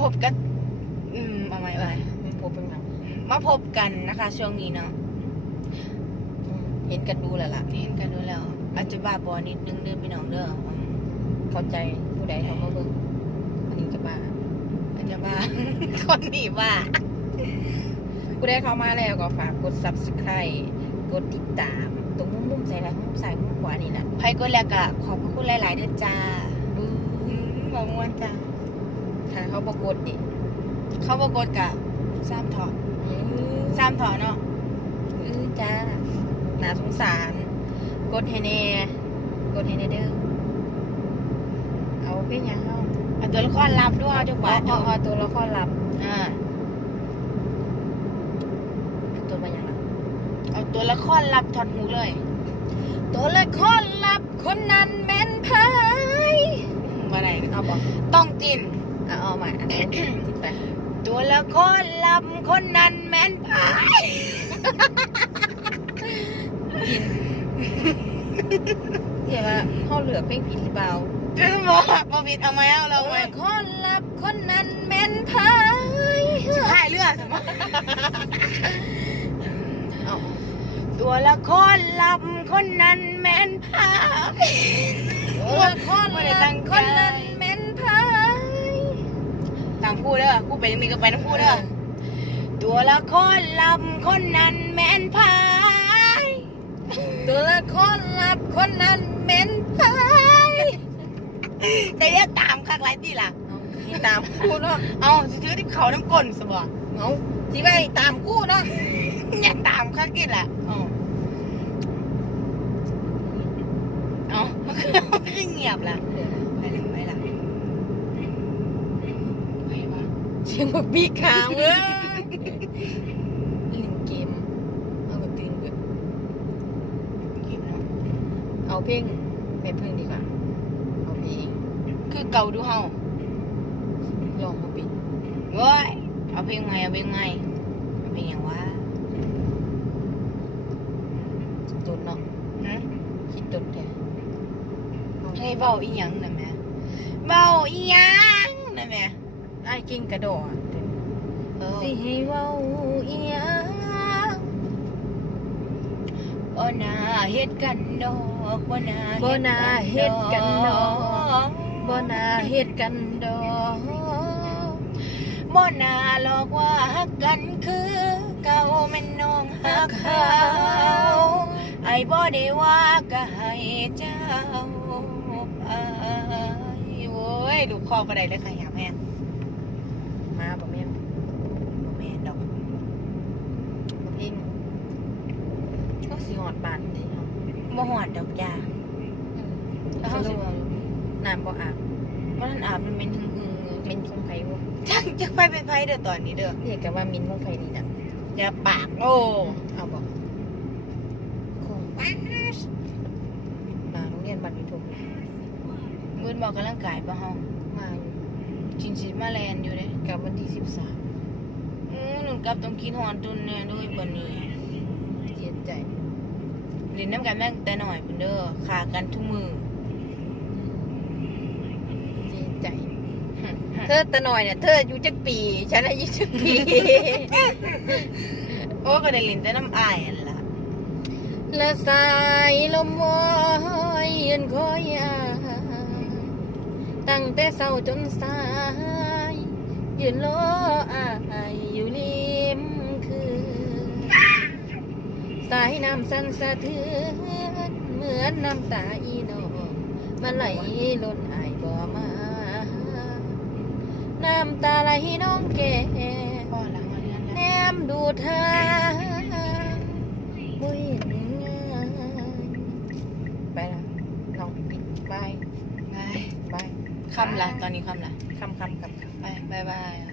พบกัน อืมเอาไหมไปไปมันพบเป็นหยังมาพบกันนะคะ ช่วงนี้เนาะอืมเห็นกันดูแล้วล่ะ เห็นกันดูแล้วอาจจะบ้าบอนิดนึงเด้อพี่น้องเด้ออืมเข้าใจผู้ใดเขามาเบิ่งอันนี้จะบ้าอาจจะบ้า คนนี้บ้าผู้ใดเข้ามาแล้วก็ฝากกด subscribe กดติดตาม ตรงมุมๆใส่ละมุมซ้ายมุมขวานี่แหละไพ่ก็แล้วก็ขอบพระคุณหลาย ๆเด้อจ้าบึ้อืมบอกมวนจ้า ถ้าเขาประกดดิเขาบอกกดกะซ้ำถอดอืมซ้ำถอดเนาะอือจ้าน่าสงสาร กดให้แน่กดให้แน่เด้อเอาเพลงหยังเฮาเอาตัวละครลับด้วยเอาจังหอ๋วะอดูอ๋อตัวละครลับ อ่าตัวมาหยังล่ะเอาตัวละครลับถอดหูเลย ตัวละครลับคนนั้นแม่นไพายว่าไรเอาบอกต้องจินเอาเอามาอันนี้ติดไปตัวละครลับคนนั้นแม่นพายเดี๋ยวว่าเขาเหลือเพลงผิดหรือเปล่าจะบอกบอบิดเอาไหมเอาเราตัวไว้ละครลับคนนั้นแม่นพายพายเรือสมมติเอาตัวละครลับคนนั้นแม่นพายตัวละครลับคนนั้น ตามคู่เด้อคู่ไปยังมีก็ไปทั้งคู่เด้อตัวละครลับคนนั้นแม่นพาย ตัวละครลับคนนั้นแม่นไพายจะเรียกตามคักไรตีล่ะเอาให้ตามคู่เนาะเอาสิถือที่เขาน้ำก้นสบอเอาสิไปตามคู่เนาะ อย่าตามคักกินล่ะเอาเอามันคือมันคือเงียบล่ะ ไปละไปละไปวะ เสียงแบบบีขางเว้ยเล่นเกมเอาแบบตื่นเว้ยเก็บเนาะเอาเพลงแม่พึ่งดีกว่า เอาเพลงคือเก่าดูเฮาลองมาปิดเว้ยเอาเพลงใหม่เอาเพลงใหม่เอาเพลงอย่างวะตุนเนาะหึคิดตุนแกให้เบาอีหยังน่ะแม่เบาอีหยังน่ะแม่ ไอ้กิ้งกระโดดเออสิให้เว้าอีหยังบ่น่าเฮ็ดกันดอกบ่น่าบ่น่าเฮ็ดกันดอกกบ่น่าเฮ็ดกันดอกบ่น่าหลอกว่าฮักกันคือเก่าแม่นน้องฮักเขาไอ้บ่ได้ว่าก็ให้เจ้าไปโว้ยดูคอบ่ได้เลยค่ะอย่าแม่นมาบ่แม่นบ่แม่นดอกเอาเพลงก็สิฮอดบ้านนี่เนาะบ่ฮอดดอกจ้าแล้วเฮาสิว่าน้ำบ่อาบบ่ทันอาบมันเป็นหึงมินคงไผบ่ๆจักจักไปไปไผเด้อตอนนี้เด้อเรียกกันว่ามินคงไผนี่จ้ะอย่าปากโอ้เอาบ่คงมาโรงเรียนบ้านพิทุมมื้อบอกกำลังกายบ่เฮามาอยู่จ ริงสิมาแลนอยู่เด้กลับวันที่สิบสามอือหนูกลับต้องคิดฮอดตุนแน่ด้วยบัดนี้เสียใจเล่นน้ำกันแม่งแต่น้อยพุ่นเด้อขากันทุกมือเสียใจ เธอแตะหน่อยเนี่ยเธออายุจักปี ฉันอายุจักปี โอ้ก็ได้เล่นแต่น้ำอายอันล่ะและสายลมวอยยืนคอยอาย ตั้งแต่เศร้าจนสาย ยืนรออายอยู่ริมคือ สายน้ำสั่นสะเทือนเหมือนน้ำตาอีน้องมันไหลล้นอายบ่มา น้ำตาไหลน้องแก่พ่อหลังมาเรียนแนแล้วมดูทาง คำละตอนนี้คำละคำคำคำไปบายบาย